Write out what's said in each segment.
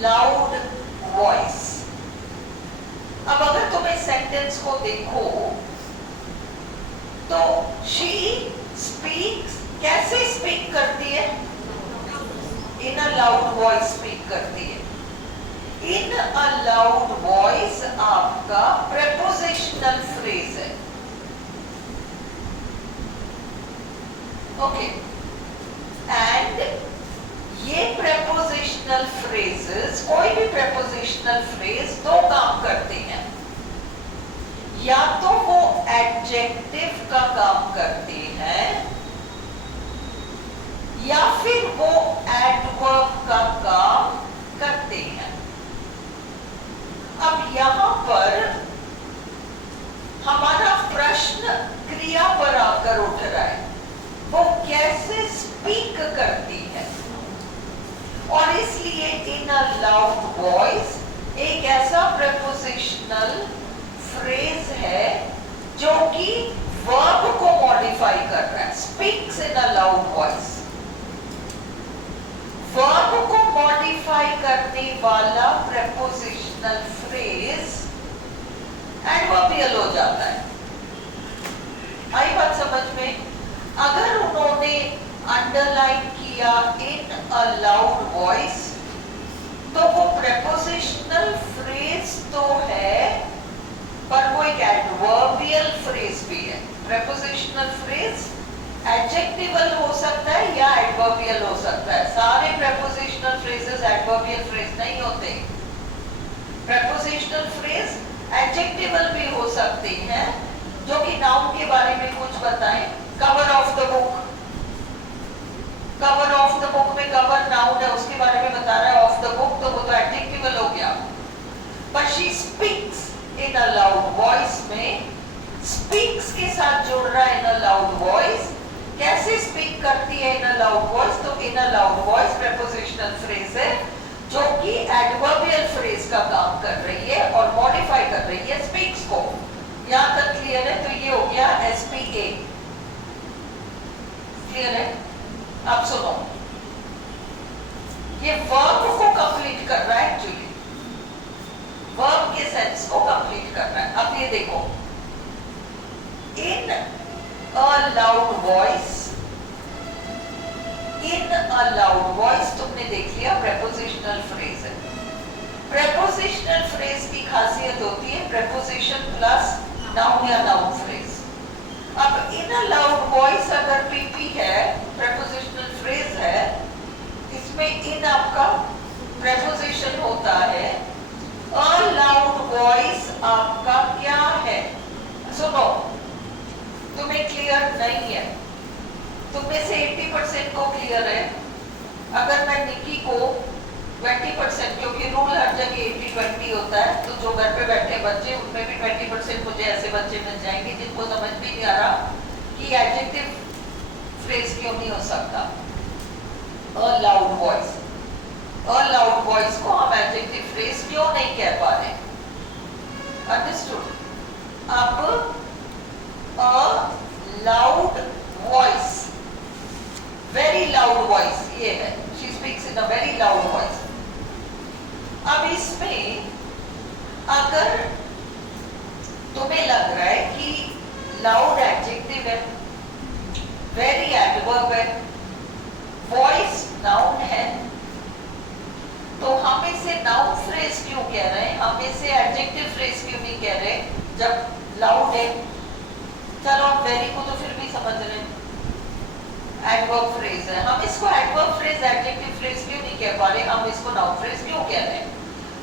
Loud voice. अब अगर तुम इस सेंटेंस को देखो तो शी स्पीक्स, कैसे स्पीक करती है? In a loud voice speak करती है। इन अ लाउड वॉइस आपका प्रेपोजिशनल फ्रेज है। ओके, एंड ये प्रेपोजिशनल फ्रेजेस, कोई भी प्रेपोजिशनल फ्रेज दो काम करते हैं, या तो वो एडजेक्टिव का काम करते हैं या फिर वो एडवर्ब का काम करते हैं। अब यहां पर हमारा प्रश्न क्रिया पर आकर उठ रहा है, वो कैसे स्पीक करती है। और इसलिए इन अ लाउड वॉइस एक ऐसा प्रेपोजिशनल फ्रेज है जो कि वर्ब को मॉडिफाई कर रहा है। Speaks in a loud voice, verb को मॉडिफाई करने वाला प्रेपोजिशनल फ्रेज एडवर्बियल हो जाता है। आई बात समझ में? अगर उन्होंने अंडरलाइन किया इन अ लाउड वॉइस तो वो प्रेपोजिशनल फ्रेज तो है, पर वो एक एडवर्बियल फ्रेज भी है। प्रेपोजिशनल फ्रेज एडजेक्टिवल हो सकता है या एडवर्बियल हो सकता है। सारे प्रेपोजिशनल फ्रेजेस एडवर्बियल फ्रेज नहीं होते। प्रेपोजिशनल फ्रेज एडजेक्टिवल भी हो सकते हैं जो कि नाउन के बारे में कुछ बताएं। Cover of the book, cover of the book में कवर नाउन है, उसके बारे में बता रहा है ऑफ द बुक, तो वो तो एडजेक्टिवल हो गया। But she speaks in a loud voice में स्पीक्स के साथ जोड़ रहा है इन अ लाउड वॉइस। कैसे स्पीक करती है इन अ लाउड वॉइस? तो in a loud voice prepositional phrase है जो कि एडवर्बियल फ्रेज का काम कर रही है और मॉडिफाई कर रही है स्पीक्स को। यहां तक क्लियर है? तो ये हो गया SPA। क्लियर है? अब सुनो, ये वर्ब को कंप्लीट कर रहा है, एक्चुअली वर्ब के सेंस को कंप्लीट कर रहा है। अब ये देखो, in a loud voice, in a loud voice तुमने देख लिया प्रेपोजिशनल फ्रेज है। प्रेपोजिशनल फ्रेज की खासियत होती है प्रेपोजिशन प्लस नाउन या नाउन फ्रेज। अब इन अ लाउड वॉइस अगर PP है, प्रेपोजिशनल फ्रेज है, इसमें इन आपका प्रेपोजिशन होता है, अ लाउड वॉइस आपका क्या है? सुनो, तुम्हें क्लियर नहीं है, तुम्हें से 80% को क्लियर है। अगर मैं निकी को 20%, क्योंकि रूल हर जगह 80-20 होता है, तो जो घर पे बैठे बच्चे उनमें भी 20% मुझे ऐसे बच्चे मिल जाएंगे जिनको समझ भी नहीं आ रहा कि एडजेक्टिव फ्रेज क्यों नहीं हो सकता। अ लाउड वॉइस, अ लाउड वॉइस को हम एडजेक्टिव फ्रेज क्यों नहीं कह पा रहे? अंडरस्टूड? अब अ loud voice, very loud voice ये है, she speaks in a very loud voice. अब इसमें अगर तुम्हें लग रहा है कि लाउड एडजेक्टिव है, वेरी एडवर्ब है, वॉइस नाउन है, तो हम इसे नाउन फ्रेज क्यों कह रहे हैं? हम इसे एडजेक्टिव फ्रेज क्यों नहीं कह रहे जब लाउड है? चलो हम वेरी को तो फिर भी समझ रहे हैं, एडवर्ब फ्रेज है, हम इसको एडवर्ब फ्रेज एडजेक्टिव फ्रेज क्यों नहीं कह पा रहे? हम इसको नाउन फ्रेज क्यों कह रहे हैं?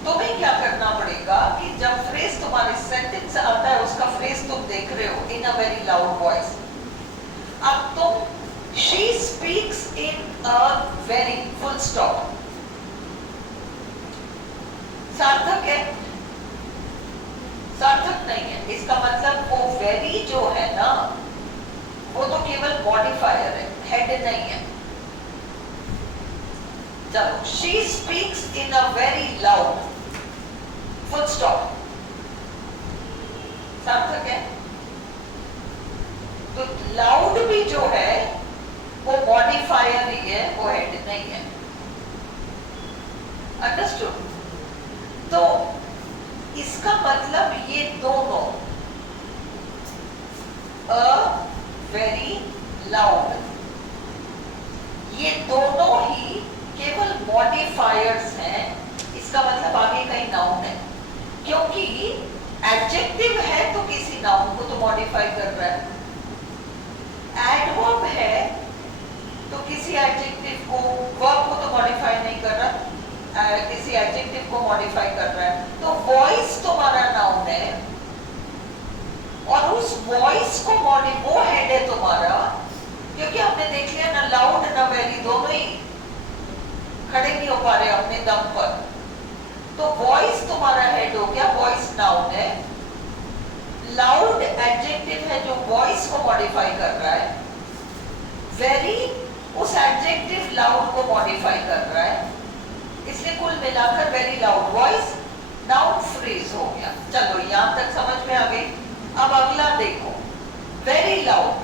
तुम्हें क्या करना पड़ेगा कि जब फ्रेज तुम्हारे सेंटेंस आता है, उसका फ्रेज तुम देख रहे हो इन अ वेरी लाउड वॉइस, अब तुम she speaks in a very full stop सार्थक है? सार्थक नहीं है। इसका मतलब वो वेरी जो है ना, वो तो केवल मॉडिफायर है, हेड नहीं है। चलो, she speaks in a very loud full stop सार्थक है। तो लाउड भी जो है वो मॉडिफायर ही है, वो हेड नहीं है। अंडरस्टूड? तो इसका मतलब ये दोनों अ वेरी लाउड, ये दोनों ही केवल मॉडिफायर्स हैं। इसका मतलब आगे कहीं नाउन है, क्योंकि एडजेक्टिव है तो किसी नाउन को तो मॉडिफाई कर रहा है, एडवर्ब है तो किसी एडजेक्टिव को, वर्ब को तो मॉडिफाई नहीं कर रहा, किसी एडजेक्टिव को मॉडिफाई कर रहा है। तो वॉइस तुम्हारा नाउन है और उस वॉइस को वो हेड है तुम्हारा, क्योंकि हमने देख लिया ना लाउड ना वेरी दोनों ही खड़े नहीं हो पा रहे अपने दम पर, तो वॉइस तुम्हारा हेड हो गया, वॉइस नाउन है। लाउड एडजेक्टिव है जो वॉइस को मॉडिफाई कर रहा है, वेरी उस एडजेक्टिव लाउड को मॉडिफाई कर रहा है, इसलिए कुल मिलाकर very loud voice noun phrase हो गया। चलो यहां तक समझ में आ गई। अब अगला देखो, वेरी लाउड।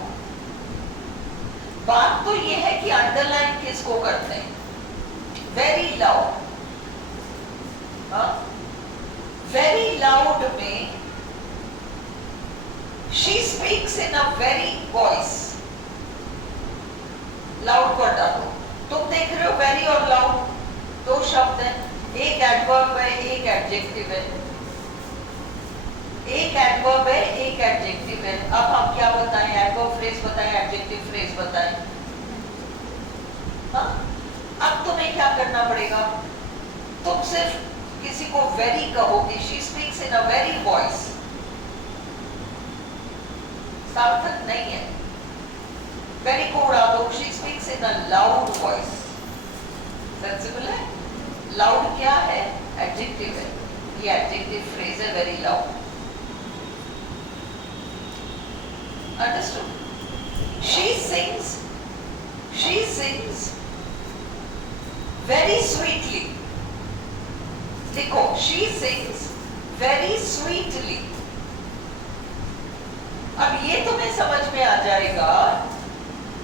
बात तो ये है कि अंडरलाइन किसको करते हैं, वेरी लाउड। वेरी लाउड में she speaks in a very voice, loud को हटा दो। तुम देख रहे हो वेरी और लाउड दो शब्द हैं, एक एडवर्ब है एक एडजेक्टिव है, एक एडवर्ब है एक एडजेक्टिव है। अब हम क्या बताएं, एडवर्ब फ्रेज बताएं, एडजेक्टिव फ्रेज बताएं? अब तुम्हें क्या करना पड़ेगा, तुम सिर्फ किसी को वेरी कहोगे, she speaks in a very voice, सार्थक नहीं है। वेरी को उड़ा दो, she speaks in a loud voice, sensible है। लाउड क्या है, एडजेक्टिव है, ये एडजेक्टिव फ्रेज है very loud. Understood? She sings very sweetly. देखो, she sings very sweetly. अब ये तुम्हें समझ में आ जाएगा,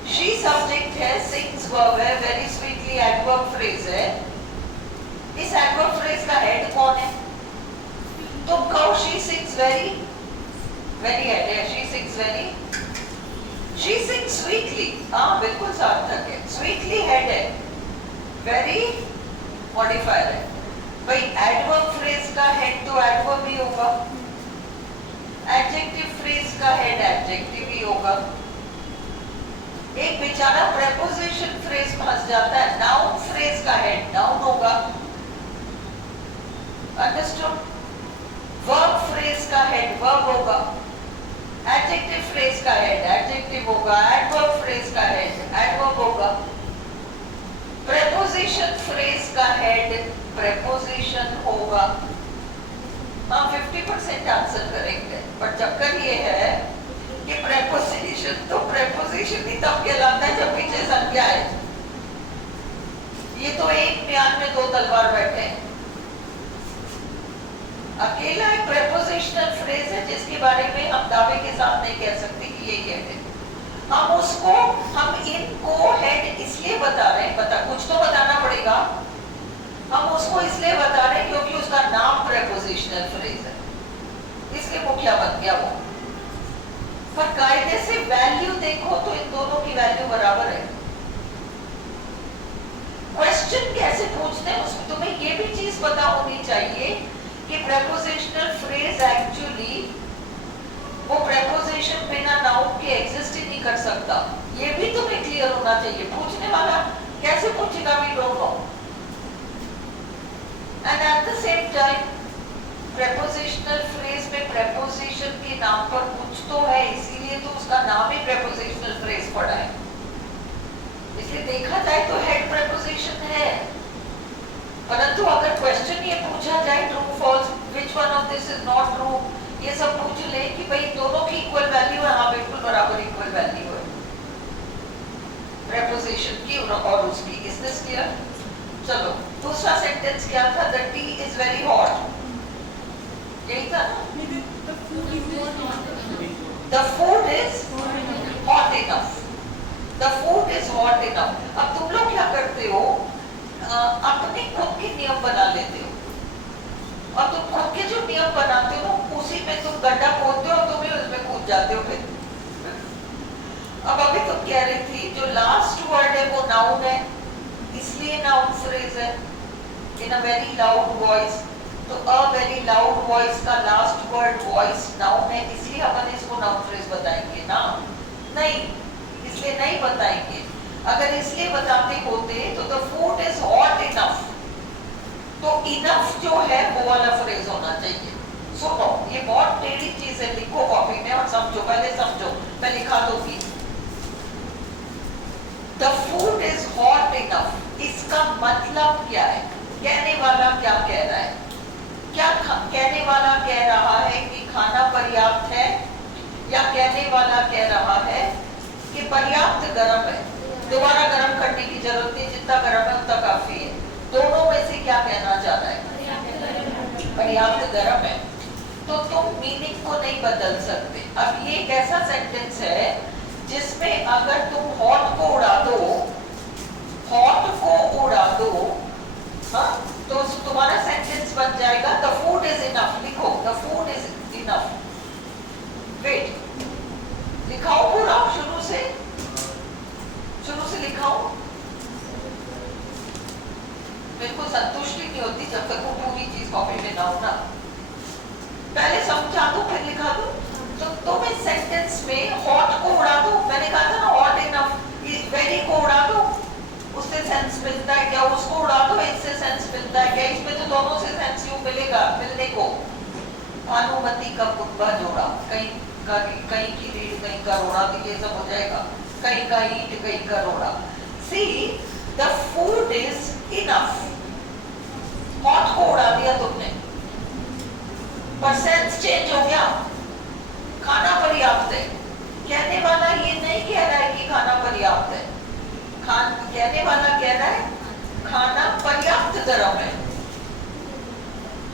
she सब्जेक्ट है, sings वर्ब है, very sweetly एडवर्ब फ्रेज है। इस एडवर्ब फ्रेज का हेड कौन है? तुम कहो she sings very हेड है, she sings very, she sings sweetly, हाँ बिल्कुल सार्थक है, sweetly हेड है, very मॉडिफायर है। भाई एडवर्ब फ्रेज का हेड तो एडवर्ब ही होगा, एडजेक्टिव फ्रेज का हेड एडजेक्टिव ही होगा। एक बेचारा प्रेपोजिशन फ्रेज फंस जाता है, नाउन फ्रेज का हेड नाउन होगा। अंडरस्टूड? वर्ब फ्रेज का हेड वर्ब होगा, एडजेक्टिव फ्रेज का हेड एडजेक्टिव होगा, एडवर्ब फ्रेज का हेड एडवर्ब होगा, प्रेपोजिशन फ्रेज का हेड प्रेपोजिशन होगा। हाँ 50% आंसर करेक्ट है, पर चक्कर ये है कि प्रेपोजिशन तो प्रेपोजिशन ही तब कहलाता है जब पीछे संज्ञा है। ये तो एक म्यान में दो तलवार बैठे हैं। अकेला एक प्रेपोजिशनल फ्रेज है जिसके बारे में हम दावे के साथ नहीं कह सकते कि ये हेड है। हम इनको हेड इसलिए बता रहे हैं, कुछ तो बताना पड़ेगा, हम उसको इसलिए बता रहे हैं क्योंकि उसका नाम प्रेपोजिशनल फ्रेज है, इसलिए मुखिया बन गया वो। पर कायदे से वैल्यू देखो तो इन दोनों की वैल्यू बराबर है। क्वेश्चन कैसे पूछते हैं उसमें तुम्हें ये भी चीज पता होनी चाहिए कि प्रेपोजिशनल फ्रेज एक्चुअली वो प्रेपोजिशन बिना नाउन के एग्जिस्ट ही नहीं कर सकता, ये भी तुम्हें क्लियर होना चाहिए। पूछने वाला कैसे पूछेगा, we don't know. And at the same time prepositional phrase में प्रेपोजिशन के नाम पर कुछ तो है, इसीलिए तो उसका नाम ही प्रेपोजिशनल फ्रेज पड़ा है। इसलिए देखा जाए तो हेड प्रेपोजिशन है, परंतु अगर क्वेश्चन ये पूछा जाए true false, which one of this is not true, ये सब पूछ ले कि भाई दोनों की इक्वल वैल्यू है, हाँ बिल्कुल बराबर इक्वल वैल्यू है प्रेपोजिशन की और उसकी। Is this clear? चलो दूसरा सेंटेंस क्या था, the T is very hot, यही था ना? The food is hot enough, the food is hot enough. अब तुम लोग क्या करते हो, अपने खुद के नियम बना लेते हो, और तुम खुद के जो नियम बनाते हो उसी में तुम गड्ढा खोदते हो और तुम ही उसमें कूद जाते हो फिर। अब अभी तुम कह रही थी जो लास्ट वर्ड है वो नाउन है, इसलिए नाउन फ्रेज है। In a very loud voice, तो अ वेरी लाउड वॉइस का लास्ट वर्ड वॉइस नाउन है, इसलिए अपन इसको नाउन फ्रेज बताएंगे ना? नहीं, इसलिए नहीं बताएंगे। अगर इसलिए बताते होते तो the food is hot enough, तो इनफ जो है वो वाला फ्रेज होना चाहिए। सुनो, ये बहुत टेढ़ी चीज है, लिखो कॉपी में और समझो, पहले समझो, मैं लिखा दूंगी। The food is hot enough, इसका मतलब क्या है? कहने वाला क्या कह रहा है? क्या कहने वाला कह रहा है कि खाना पर्याप्त है, या कहने वाला कह रहा है कि पर्याप्त गर्म है, दोबारा गर्म करने की जरूरत नहीं, जितना गर्म है उतना काफी है? दोनों में से क्या कहना चाहता है? पर्याप्त गर्म है। तो तुम मीनिंग को नहीं बदल सकते। अब ये एक ऐसा सेंटेंस है जिसमें अगर तुम हॉट को उड़ा दो, हॉट को उड़ा दो, हाँ, तो तुम्हारा सेंटेंस बन जाएगा द फूड इज इनफ। लिखो the food is enough. Wait, लिखाओ पूरा शुरू से लिखाओ। मेरे को संतुष्टि नहीं होती जब तक वो पूरी चीज कॉपी में ना हो ना। पहले समझा दो फिर लिखा दो। तो तुम इस सेंटेंस में हॉट को उड़ा दो, मैंने कहा था ना हॉट इनफ, वेरी को उड़ा दो, उससे सेंस मिलता है क्या? उसको उड़ा दो, इससे सेंस मिलता है क्या? इसमें तो दोनों से सेंस यूं मिलेगा, मिलने को। भानुमति का कुत्ता जोड़ा, कहीं की रीढ़ कहीं का रोड़ा, तो ये सब हो जाएगा, कहीं का ईंट कहीं का रोड़ा। See the food is enough, hot को उड़ा दिया तुमने, पर सेंस चेंज हो गया, खाना पर्याप्त है। कहने वाला ये नहीं कह रहा है कि खाना पर्याप्त है, कहने वाला कह रहा है खाना पर्याप्त गर्म है।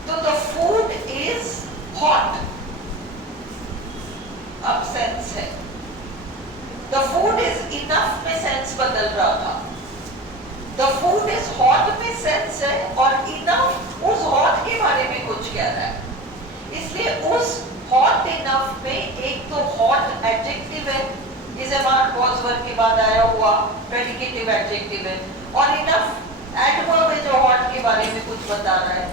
तो द फूड इज हॉट, अब सेंस है। द फूड इज इनफ में सेंस बदल रहा था, द फूड इज हॉट में सेंस है, और इनफ उस हॉट के बारे में कुछ कह रहा है। इसलिए उस हॉट इनफ में एक तो हॉट एडजेक्टिव है, इसे मार्क वर्ड के बाद आया हुआ प्रेडिकेटिव एडजेक्टिव है, और इनफ एडवर्ब है जो हॉट के बारे में कुछ बता रहा है।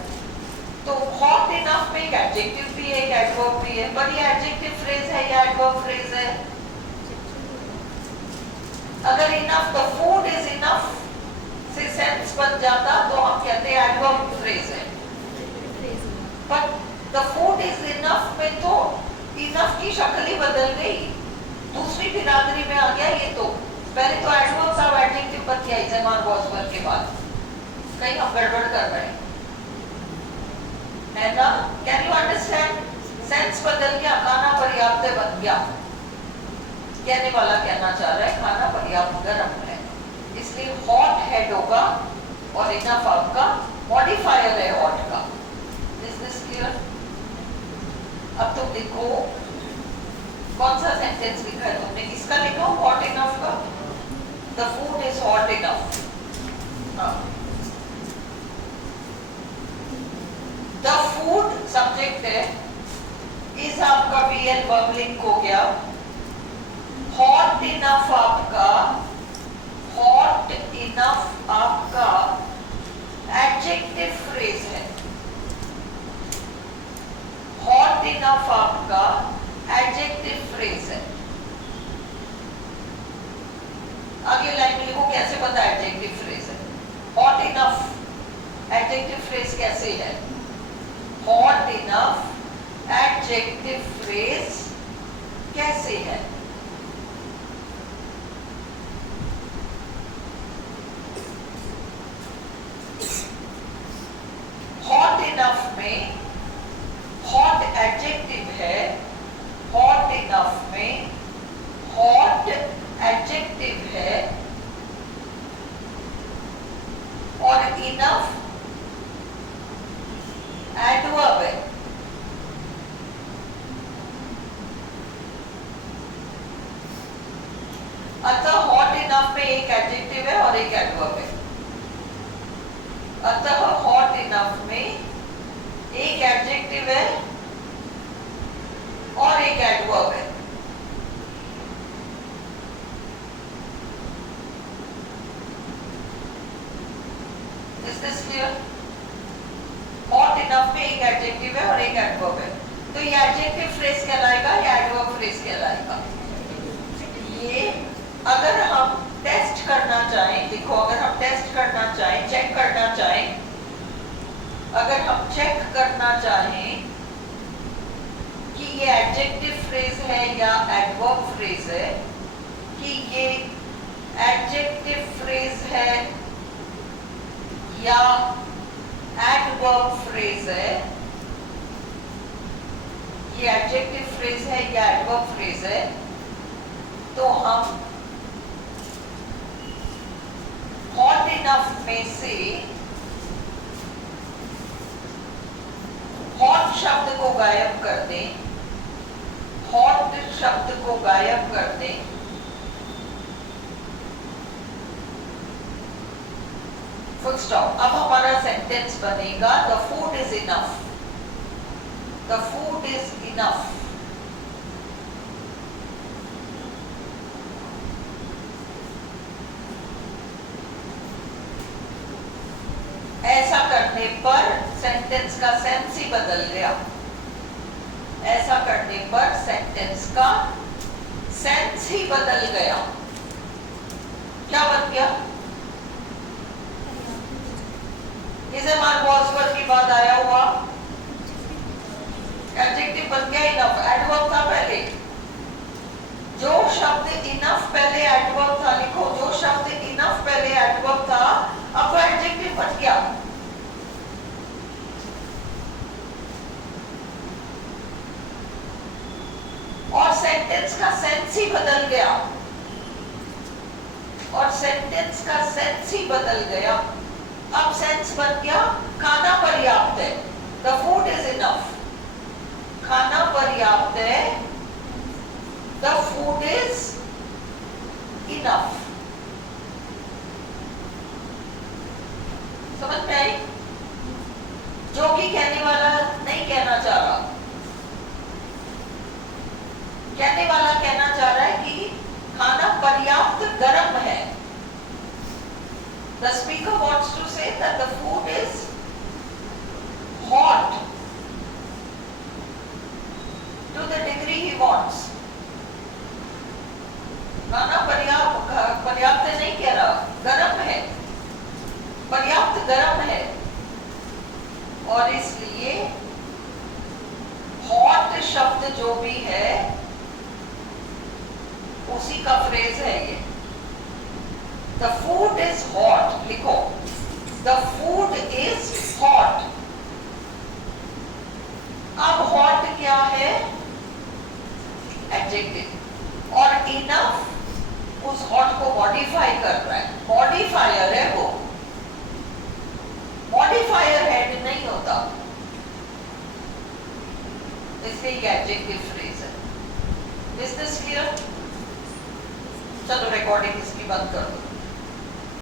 तो हॉट इनफ में एक एडजेक्टिव भी है, एक एडवर्ब भी है, पर ये एडजेक्टिव फ्रेज है या एडवर्ब फ्रेज है? अगर enough the food is enough से सेंस बन जाता तो हम कहते हैं एडवर्ब फ्रेज है। पर द फूड इज इनफ में तो इनफ की शक्ल ही बदल गई, दूसरी बिरादरी में आ गया ये। तो पहले तो एडवर्ब था, एडजेक्टिव बन गया इसे मार्क वर्ड के बाद, कहीं हम गड़बड़ कर रहे हैं, है ना? Can you understand? सेंस बदल गया, खाना पर्याप्त बन गया। कहने वाला कहना चाह रहा है खाना पर्याप्त गर्म है, इसलिए हॉट हेड होगा, और इनफ आपका मॉडिफायर है हॉट का। Is this clear? अब तुम लिखो, कौन सा सेंटेंस लिखा है तुमने? इसका लिखो हॉट इनफ का, the food is hot enough. The food subject है, इस आपका वीएल बबलिंग हो गया, हॉट इनफ आपका, हॉट इनफ आपका एडजेक्टिव फ्रेज है, हॉट इनफ आपका एडजेक्टिव फ्रेज है। आगे लाइन में लिखो कैसे पता एडजेक्टिव फ्रेज है। हॉट इनफ एडजेक्टिव फ्रेज कैसे है? हॉट इनफ एडजेक्टिव फ्रेज कैसे है? हॉट इनफ में हॉट एडजेक्टिव है, हॉट इनफ में हॉट एडजेक्टिव है, और इनफ एडवर्ब है। अतः हॉट इनफ में एक एडजेक्टिव है और एक एडवर्ब है। अतः हॉट इनफ में एक एडजेक्टिव है और एक एडवर्ब है। Is this clear? Hot enough में एक एडजेक्टिव है और एक एडवर्ब है। तो ये एडजेक्टिव फ्रेज कहलाएगा या एडवर्ब फ्रेज कहलाएगा? ये अगर हम टेस्ट करना चाहें, देखो अगर हम टेस्ट करना चाहें, चेक करना चाहें, अगर हम चेक करना चाहें कि ये एडजेक्टिव फ्रेज है या एडवर्ब फ्रेज है, कि ये एडजेक्टिव फ्रेज है या एडवर्ब फ्रेज है, ये एडजेक्टिव फ्रेज है या एडवर्ब फ्रेज है, तो हम हॉट इनफ में से हॉट शब्द को गायब कर दें, हॉट शब्द को गायब कर दें, फुल स्टॉप। अब हमारा सेंटेंस बनेगा the food is enough, the food is enough. ऐसा करने पर सेंटेंस का सेंस ही बदल गया, ऐसा करने पर सेंटेंस का सेंस ही बदल गया। क्या बन गया? इसे मान वॉल्सवर्थ की बात आया हुआ एडजेक्टिव बन गया इनफ, एडवर्ब था पहले। जो शब्द इनफ पहले एडवर्ब था, लिखो जो शब्द इनफ पहले एडवर्ब था अब वो एडजेक्टिव बन गया। और सेंटेंस का सेंस ही बदल गया, और सेंटेंस का सेंस ही बदल गया। अब सेंस बन गया खाना पर्याप्त है, द फूड इज इनफ, खाना पर्याप्त है, द फूड इज इनफ। समझ में आई? जो कि कहने वाला नहीं कहना चाह रहा, कहने वाला कहना चाह रहा है कि खाना पर्याप्त गर्म है। The speaker wants to say that the food is hot to the degree he wants. खाना पर्याप्त नहीं कह रहा, गर्म है, पर्याप्त गर्म है, और इसलिए हॉट शब्द जो भी है उसी का फ्रेज है ये। The food is hot, लिखो the food is hot। अब hot क्या है? एडजेक्टिव, और enough उस hot को मॉडिफाई कर रहा है, मॉडिफायर है वो, मॉडिफायर हेड नहीं होता, इसलिए ये एडजेक्टिव फ्रेज है। Is this clear? चलो रिकॉर्डिंग इसकी बंद कर दो।